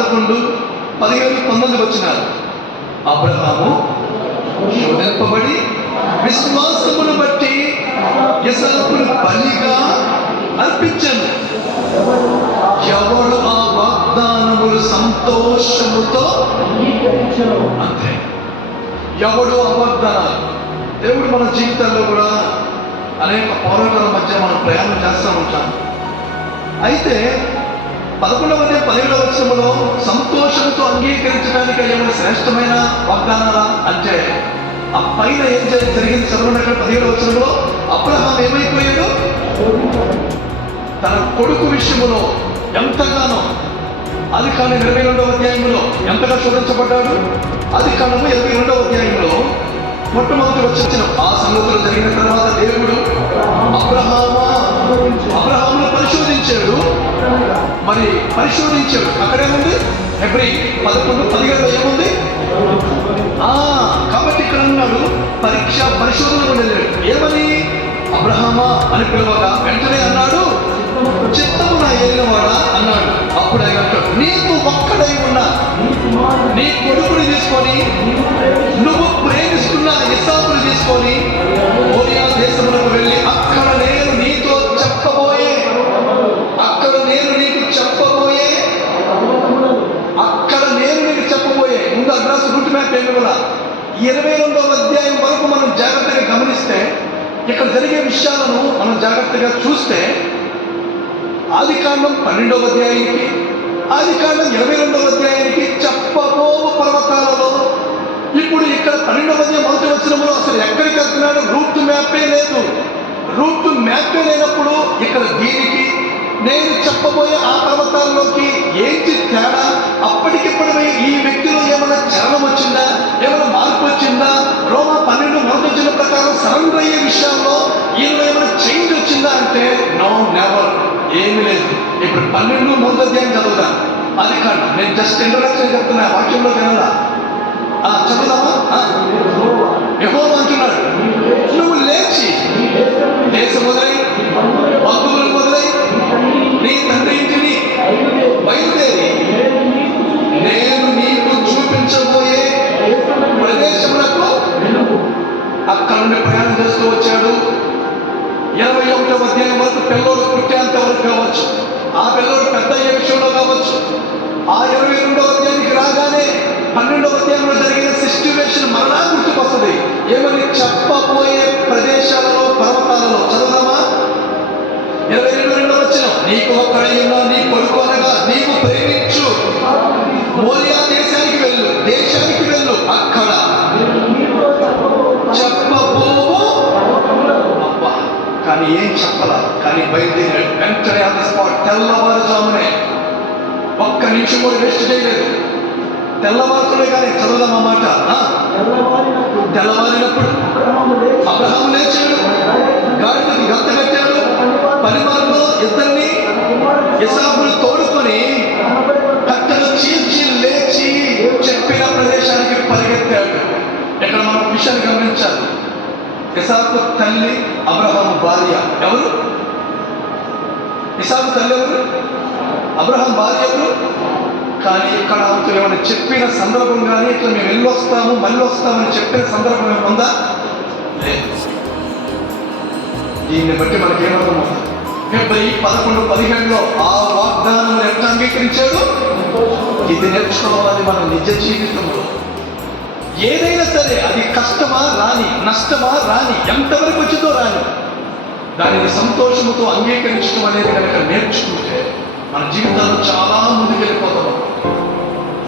11, 15, 19 వచనాలు. అబ్రహాము శోధింపబడి విశ్వాసమును బట్టి ఇస్సాకును బలిగా అర్పించను. ఎవడు ఆ వాగ్దానములు సంతోషముతో అంతే. ఎవడు ఆ వాగ్దానాలు, దేవుడు మన జీవితాల్లో కూడా అనేక పోరాటాల మధ్య మనం ప్రయాణం చేస్తూ ఉంటాం. అయితే 11వ అధ్యాయం 17వ వచనంలో సంతోషంతో అంగీకరించడానికి ఏమైనా శ్రేష్టమైన వాగ్దానాలా అంటే, ఆ పైన ఏం జరిగింది చదవండి. 17వ వచనంలో అబ్రహాం ఏమైపోయాడు? తన కొడుకు విషయంలో ఎంతగానో, ఆదికాండం 22వ అధ్యాయంలో ఎంతగా శోధించబడ్డాడు. ఆదికాండము 22వ అధ్యాయంలో మొట్టమొదటి వచ్చిన ఆ సంగతులు జరిగిన తర్వాత దేవుడు అబ్రహామును పరిశోధించాడు. మరి పరిశోధించాడు అక్కడేముంది? హెబ్రీ 11:17 ఏముంది? కాబట్టి ఇక్కడ అన్నాడు పరిశోధన వెళ్ళాడు. ఏమని? అబ్రహామా అని పిలవగా వెంటనే అన్నాడు, చిత్తము నా ఏలినవాడా అన్నాడు. అప్పుడు ఆయన అంటాడు, నీకు ఒక్కడై ఉన్న నీ కొడుకుని తీసుకొని, నువ్వు ప్రేమిస్తున్న ఇస్సాకుని తీసుకొని మోరియా దేశములకు వెళ్ళి అక్కడ నేను నీకు చెప్పబోయే ముందు అడ్రస్ రూట్ మ్యాప్ ఏమి కూడా 22వ అధ్యాయం వరకు మనం జాగ్రత్తగా గమనిస్తే, ఇక్కడ జరిగే విషయాలను మనం జాగ్రత్తగా చూస్తే, ఆదికాండం 12వ అధ్యాయానికి, ఆదికాండం 22వ అధ్యాయానికి చెప్పబోవు పర్వతాలలో, ఇప్పుడు ఇక్కడ 12వ అధ్యాయం మొదటి వచనంలో అసలు ఎక్కడికి వెళ్తున్నాడు? రూట్ మ్యాపే లేదు. రూట్ మ్యాపే లేనప్పుడు ఇక్కడ దీనికి నేను చెప్పబోయే ఆ పర్వతాల్లోకి ఏంటి తేడా? అప్పటికిప్పుడు ఈ వ్యక్తిలో ఏమైనా చలనం వచ్చిందా? ఏమైనా మార్పు వచ్చిందా? రోమా 12 మొదటి ప్రకారం సరెండర్ అయ్యే విషయాల్లో ఈయన ఏమైనా చేంజ్ వచ్చిందా అంటే నో, నెవర్, ఏమీ లేదు. ఇప్పుడు 12 మొదటి అధ్యాయం చదువుతాను. అది కాదు, నేను జస్ట్ ఇంట్రడక్షన్ చెప్తున్నా, వాక్యంలో తినాలా? చదువుదామా? యెహోవా అంటున్నాడు, నువ్వు లేచి దేశం మొదలై బంధువులు మొదలై నీ తండ్రి ఇంటిని బయలుదేరి నేను నీకు చూపించబోయే ప్రదేశములకు. అక్కడ నుండి ప్రయాణం చేస్తూ వచ్చాడు. 21వ అధ్యాయం వరకు పిల్లోడు పుట్టేంత వరకు కావచ్చు, ఆ పిల్లోడు పెద్ద అయ్యే విషయంలో కావచ్చు. ఆ 22వ అధ్యాయానికి రాగానే 12వ అధ్యాయంలో జరిగిన సిచ్యువేషన్ మరలా గుర్తుకొస్తుంది. ఏమని? చెప్పబోయే ప్రదేశాలలో, పర్వతాలలో. చదువుదామా? 22వ వచనం, నీకు ఒక్కడైనా నీ కొడుకు అనగా నీవు ప్రేమించు మోరియా దేశానికి వెళ్ళు, అక్కడ చెప్పబోవు. అబ్బా, కానీ ఏం చెప్పాల? కానీ బయలుదేరాడు వెంటనే, ఆన్ ది స్పాట్, తెల్లవారుజామునే, ఒక్క నిమిషం కూడా వేస్ట్ చేయలేదు. తెల్లవారుతులే కానీ చదువుదాం అన్నమాట. తెల్లవారినప్పుడు అబ్రహాము లేచాడు, గాడిదకు గంత కట్టాడు, పరిమాణంలో ఇద్దరిని ఇస్సాకును తోడుకొని కట్టెలు చీల్చి లేచి చెప్పిన ప్రదేశానికి పరిగెత్తాడు. ఇక్కడ మనం విషయాన్ని గమనించాలి. ఇస్సాకు తల్లి అబ్రహాము భార్య ఎవరు? ఇస్సాకు తల్లి ఎవరు? అబ్రహాం భార్య ఎవరు? కానీ ఇక్కడ ఏమైనా చెప్పిన సందర్భం కానీ, ఇట్లా మేము వెళ్ళొస్తాము మళ్ళీ వస్తామని చెప్పిన సందర్భం ఏమైనా ఉందా? లేదు. దీన్ని బట్టి మనకి ఏమర్థమవుతుంది? హెబ్రీ 11:17 ఆ వాగ్దానం ఎట్లా అంగీకరించాడు? ఇది నేర్చుకోవాలి మన నిజ జీవితంలో. ఏదైనా సరే అది కష్టమా రాని, నష్టమా రాని, ఎంతవరకు వచ్చిందో రాని, దానిని సంతోషముతో అంగీకరించడం అనేది కనుక నేర్చుకుంటే మన జీవితాల్లో చాలా ముందుకు వెళ్ళిపోతాం.